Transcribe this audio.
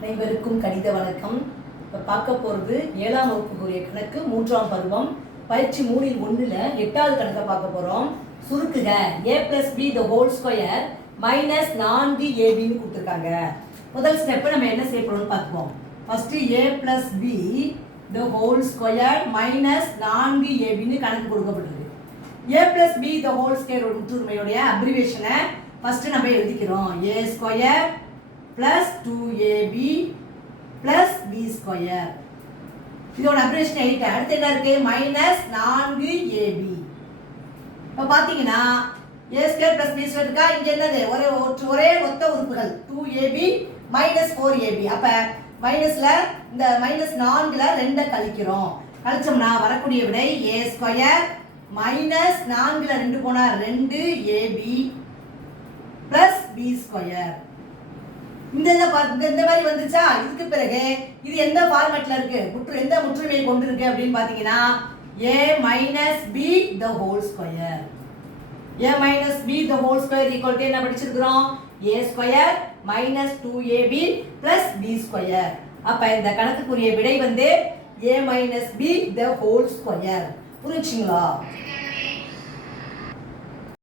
அனைவருக்கும் கணித வணக்கம். இப்போ பார்க்க போகிறது 7ஆம் வகுப்புக்குரிய கணக்கு 3ஆம் பருவம் பயிற்சி 3இல் 1ல் 8வது கணக்கை பார்க்க போகிறோம். சுருக்குக a + b the whole square minus 4ab கொடுத்துருக்காங்க. முதல் ஸ்டெப்பை நம்ம என்ன செய்ய போகிறோம்னு பார்த்துப்போம். First a + b the whole square minus 4ab கணக்கு கொடுக்கப்பட்டிருக்கு. a + b the whole square முற்றுமையுடைய அப்ரிவேஷனை ஃபஸ்ட்டு நம்ம எழுதிக்கிறோம். a square plus 2ab plus b square. இதோட அப்ரேஷன் 8. அடுத்து என்ன இருக்கு? Minus 4ab. இப்போ பார்த்தீங்கன்னா a square plus b square இருக்கா? இங்க என்னது? ஒரே ஒத்த உறுப்புகள் 2ab minus 4ab. அப்ப மைனஸ்ல இந்த மைனஸ் 4ல 2 கழிக்கிறோம். கழிச்சோம்னா வரக்கூடிய விடை a ஸ்கொயர் மைனஸ் 4ல 2 போனா 2ab plus b ஸ்கொயர். இந்த மாதிரி வந்துச்சா? இதுக்கு பிறகு இது எந்த ஃபார்மேட்ல இருக்கு? எந்த முற்றுமையை கொண்டு இருக்கு அப்படின்னு பாத்தீங்கன்னா a minus b the whole square. a minus b the whole square equal to என்ன படிச்சிருக்கிறோம்? a square minus 2ab plus b square. அப்ப இந்த கணக்குக்குரிய விடை வந்து a minus b the whole square. புரிஞ்சுங்களா?